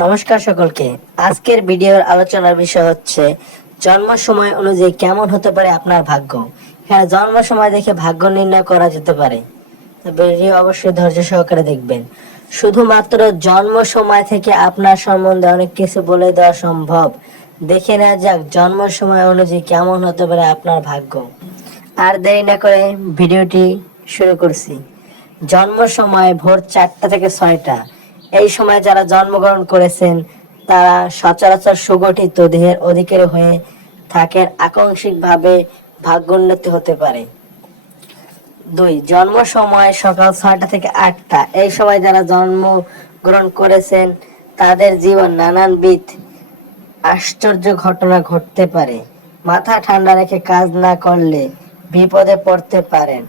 নমস্কার সকলকে। আজকের ভিডিওর আলোচনার বিষয় হচ্ছে জন্ম সময় অনুযায়ী কেমন হতে পারে আপনার ভাগ্য? হ্যাঁ জন্ম সময় দেখে ভাগ্য নির্ণয় করা যেতে পারে। অবশ্যই ধৈর্য সহকারে দেখবেন। শুধুমাত্র জন্ম সময় থেকে আপনার সম্বন্ধে অনেক কিছু বলে দেওয়া সম্ভব। দেখে নেওয়া যাক জন্ম সময় অনুযায়ী কেমন হতে পারে আপনার ভাগ্য। আর দেরি না করে ভিডিওটি শুরু করছি। জন্ম সময় ভোর চারটা থেকে ছয়টা। এই সময় যারা জন্মগ্রহণ করেছেন, তারা সচরাচর সুগঠিত দেহের অধিকারী হয়ে থাকেন আকাঙ্ক্ষিকভাবে ভাগ্যোন্নতি হতে পারে। দুই, জন্ম সময় সকাল ছয়টা থেকে আটটা। এই সময় যারা জন্মগ্রহণ করেছেন, তাদের জীবন নানানবিধ আশ্চর্য ঘটনা ঘটতে পারে। মাথা ঠান্ডা রেখে কাজ না করলে বিপদে পড়তে পারেন।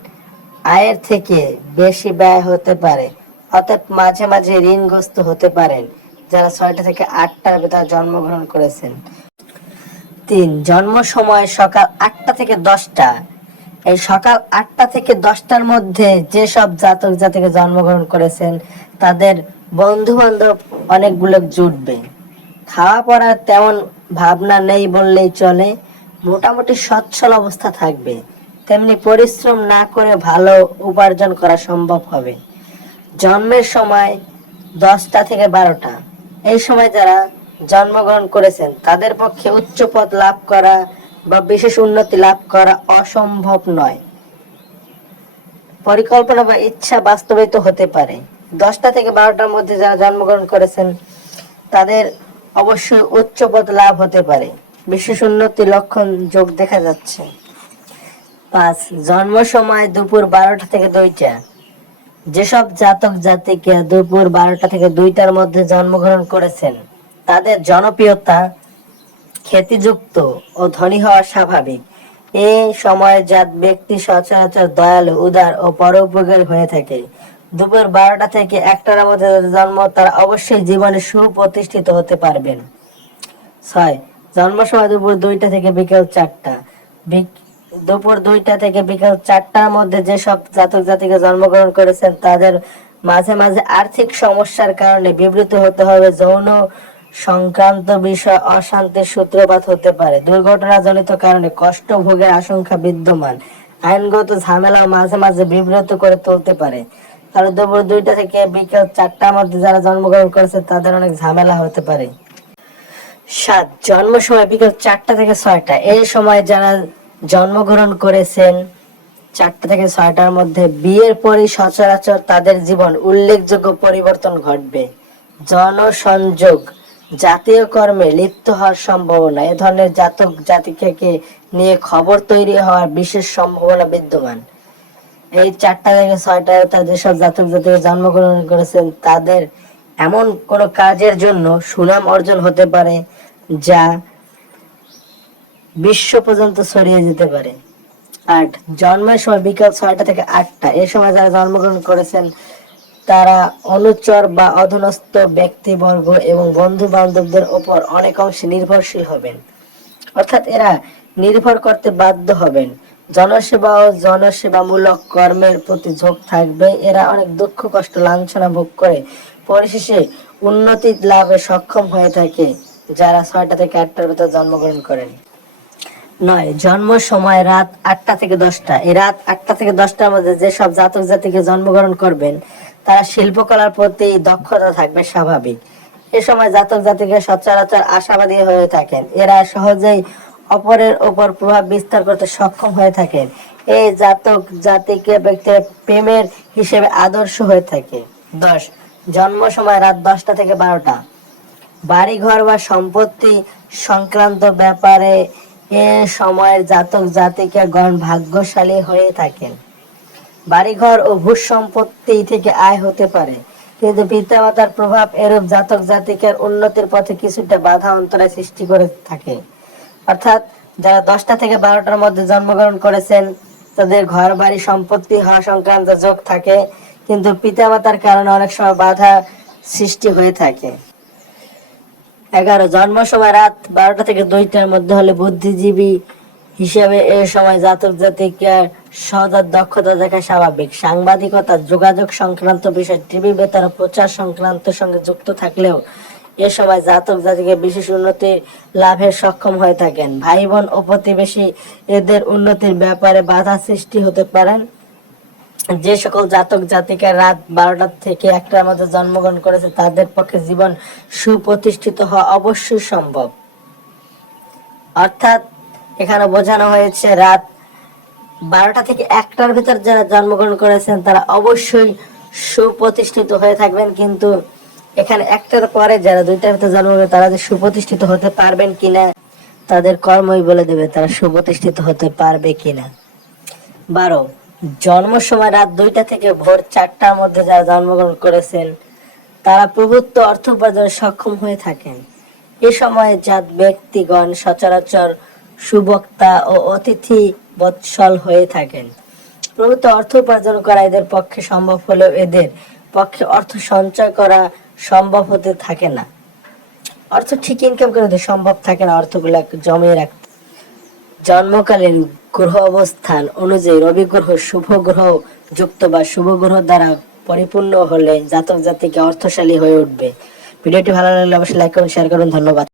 আয়ের থেকে বেশি ব্যয় হতে পারে। অর্থাৎ মাঝে মাঝে ঋণগ্রস্ত হতে পারেন, যারা ছয়টা থেকে আটটার ভেতর জন্মগ্রহণ করেছেন। তিন, জন্ম সময় সকাল আটটা থেকে দশটা। এই সকাল আটটা থেকে দশটার মধ্যে যেসব জাতক জাতিকে জন্মগ্রহণ করেছেন, তাদের বন্ধু বান্ধব অনেকগুলো জুটবে। খাওয়া পড়ার তেমন ভাবনা নেই বললেই চলে, মোটামুটি সচ্ছল অবস্থা থাকবে। তেমনি পরিশ্রম না করে ভালো উপার্জন করা সম্ভব হবে। জন্মের সময় দশটা থেকে বারোটা। এই সময় যারা জন্মগ্রহণ করেছেন, তাদের পক্ষে উচ্চ পদ লাভ করা বা বিশেষ উন্নতি লাভ করা অসম্ভব নয়। পরিকল্পনা বা ইচ্ছা বাস্তবায়িত হতে পারে। দশটা থেকে বারোটার মধ্যে যারা জন্মগ্রহণ করেছেন, তাদের অবশ্যই উচ্চ পদ লাভ হতে পারে। বিশেষ উন্নতি লক্ষণ যোগ দেখা যাচ্ছে। পাঁচ জন্ম সময় দুপুর বারোটা থেকে দুইটা। যেসব জাতক জাতিকে দুপুর বারোটা থেকে দুইটার মধ্যে জন্মগ্রহণ করেছেন, তাদের জনপ্রিয়তা খ্যাতিযুক্ত ও ধনী হওয়া স্বাভাবিক। এই সময় জাত ব্যক্তি সচরাচর দয়ালু, উদার ও পরোপকারী হয়ে থাকে। দুপুর বারোটা থেকে একটার মধ্যে জন্ম, তারা অবশ্যই জীবনে সুপ্রতিষ্ঠিত হতে পারবেন। ছয়, জন্ম সময় দুপুর দুইটা থেকে বিকেল চারটা। দুপুর দুইটা থেকে বিকেল চারটার মধ্যে যেসব জাতক জাতিকে জন্মগ্রহণ করেছেন, তাদের মাঝে মাঝে আর্থিক সমস্যার কারণে বিবৃত হতে হবে। যৌন সংক্রান্ত বিষয় অশান্তির সূত্রপাত হতে পারে। দুর্ঘটনাজনিত কারণে কষ্ট ভোগের আশঙ্কা বিদ্যমান। আইনগত ঝামেলা মাঝে মাঝে বিব্রত করে তুলতে পারে। আর দুপুর দুইটা থেকে বিকেল চারটার মধ্যে যারা জন্মগ্রহণ করেছে, তাদের অনেক ঝামেলা হতে পারে। সাত জন্ম সময় বিকেল চারটা থেকে ছয়টা। এই সময় যারা জন্মগ্রহণ করেছেন। চারটা থেকে ছয়টার মধ্যে বিয়ের পরই সচরাচর তাদের জীবন উল্লেখযোগ্য পরিবর্তন ঘটবে। জনসংযোগ, জাতীয় কর্মে লিপ্ত হওয়ার সম্ভাবনা, এ ধরনের জাতক জাতিকে নিয়ে খবর তৈরি হওয়ার বিশেষ সম্ভাবনা বিদ্যমান। এই চারটা থেকে ছয়টায় তার যেসব জাতক জাতিকে জন্মগ্রহণ করেছেন, তাদের এমন কোন কাজের জন্য সুনাম অর্জন হতে পারে যা বিশ্ব পর্যন্ত ছড়িয়ে যেতে পারে। আট জন্মের সময় বিকাল ছয়টা থেকে আটটা এই সময় যারা জন্মগ্রহণ করেছেন, তারা অনুচর বা অধনস্থ ব্যক্তিবর্গ এবং বন্ধু বান্ধবদের ওপর অনেক অংশে নির্ভরশীল হবেন। অর্থাৎ এরা নির্ভর করতে বাধ্য হবেন। জনসেবা ও জনসেবামূলক কর্মের প্রতি ঝোঁক থাকবে। এরা অনেক দুঃখ, কষ্ট, লাঞ্ছনা ভোগ করে পরিশেষে উন্নতি লাভে সক্ষম হয়ে থাকে যারা ছয়টা থেকে আটটার ভেতর জন্মগ্রহণ করেন। নয়, জন্ম সময় রাত আটটা থেকে দশটা। এই রাত আটটা থেকে দশটার মধ্যে যেসব জাতক জাতিকে জন্মগ্রহণ করবেন, তারা শিল্পকলার প্রতি দক্ষতা থাকবে স্বাভাবিক। এ সময় জাতক জাতিকে সচরাচর আশাবাদী হয়ে থাকেন। এরা সহজেই অপরের ওপর প্রভাব বিস্তার করতে সক্ষম হয়ে থাকেন। এই জাতক জাতিকে ব্যক্তির প্রেমের হিসেবে আদর্শ হয়ে থাকে। দশ, জন্ম সময় রাত দশটা থেকে বারোটা। বাড়িঘর বা সম্পত্তি সংক্রান্ত ব্যাপারে সময়ের জাতক জাতিকে গণ ভাগ্যশালী হয়ে থাকেন। বাড়িঘর ও ভূ সম্পত্তি থেকে আয় হতে পারে। কিন্তু পিতামাতার প্রভাব এরূপ জাতক জাতিকের উন্নতির পথে কিছুটা বাধা অন্তরায় সৃষ্টি করে থাকে। অর্থাৎ যারা দশটা থেকে বারোটার মধ্যে জন্মগ্রহণ করেছেন, তাদের ঘর বাড়ি সম্পত্তি হওয়া সংক্রান্ত যোগ থাকে, কিন্তু পিতামাতার কারণে অনেক সময় বাধা সৃষ্টি হয়ে থাকে। এগারো জন্ম সময় রাত বারোটা থেকে দুইটার মধ্যে হলে বুদ্ধিজীবী হিসেবে এ সময় জাতক জাতিকে সদর দক্ষতা দেখা স্বাভাবিক। সাংবাদিকতা, যোগাযোগ সংক্রান্ত বিষয়, টিভি বেতার, প্রচার সংক্রান্ত সঙ্গে যুক্ত থাকলেও এ সময় জাতক জাতিকে বিশেষ উন্নতি লাভের সক্ষম হয়ে থাকেন। ভাই বোন ও প্রতিবেশী এদের উন্নতির ব্যাপারে বাধা সৃষ্টি হতে পারেন। যে সকল জাতক জাতিকা রাত বারোটা থেকে একটার মধ্যে জন্মগ্রহণ করেছে, তাদের পক্ষে জীবন সুপ্রতিষ্ঠিত হওয়া অবশ্যই সম্ভব। অর্থাৎ এখানে বোঝানো হয়েছে, রাত বারোটা থেকে একটার ভিতর যারা জন্মগ্রহণ করেছেন, তারা অবশ্যই সুপ্রতিষ্ঠিত হয়ে থাকবেন। কিন্তু এখানে একটার পরে যারা দুইটার ভিতর জন্মগ্রহণ তারা যে সুপ্রতিষ্ঠিত হতে পারবেন কিনা, তাদের কর্মই বলে দেবে তারা সুপ্রতিষ্ঠিত হতে পারবে কিনা। বারো জন্ম সময় রাত দুইটা থেকে ভোর চারটার মধ্যে যারা জন্মগ্রহণ করেছেন, তারা প্রভুত্ব অর্থ উপার্জনে সক্ষম হয়ে থাকেন। এ সময় জাত, ব্যক্তিগণ সচরাচর সুবক্তা ও অতিথি বৎসল হয়ে থাকেন। প্রভুত্ব অর্থ উপার্জন করা এদের পক্ষে সম্ভব হলেও এদের পক্ষে অর্থ সঞ্চয় করা সম্ভব হতে থাকে না। অর্থ ঠিক ইনকাম করতে সম্ভব থাকে না, অর্থগুলা জমিয়ে রাখতে। জন্মকালীন গ্রহ অবস্থান অনুযায়ী রবি গ্রহ, শুভ গ্রহ যুক্ত বা শুভ গ্রহ দ্বারা পরিপূর্ণ হলে জাতক জাতিকে অর্থশালী হয়ে উঠবে। ভিডিওটি ভালো লাগলে অবশ্যই লাইক করুন শেয়ার করুন। ধন্যবাদ।